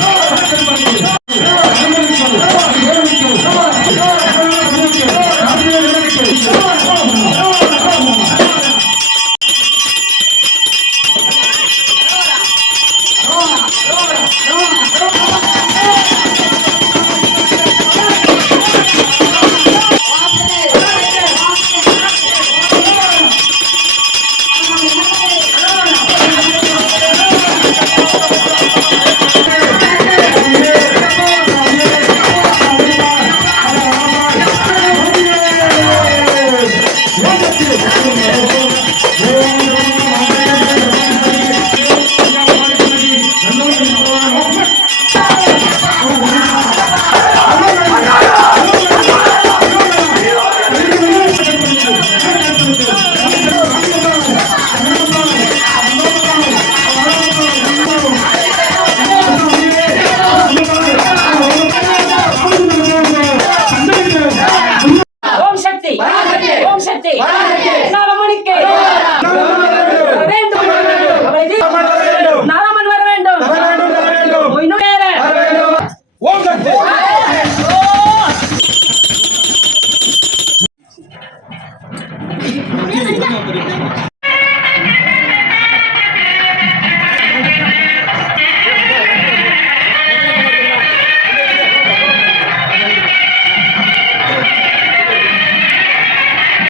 Oh! ఉంటే నారమణికి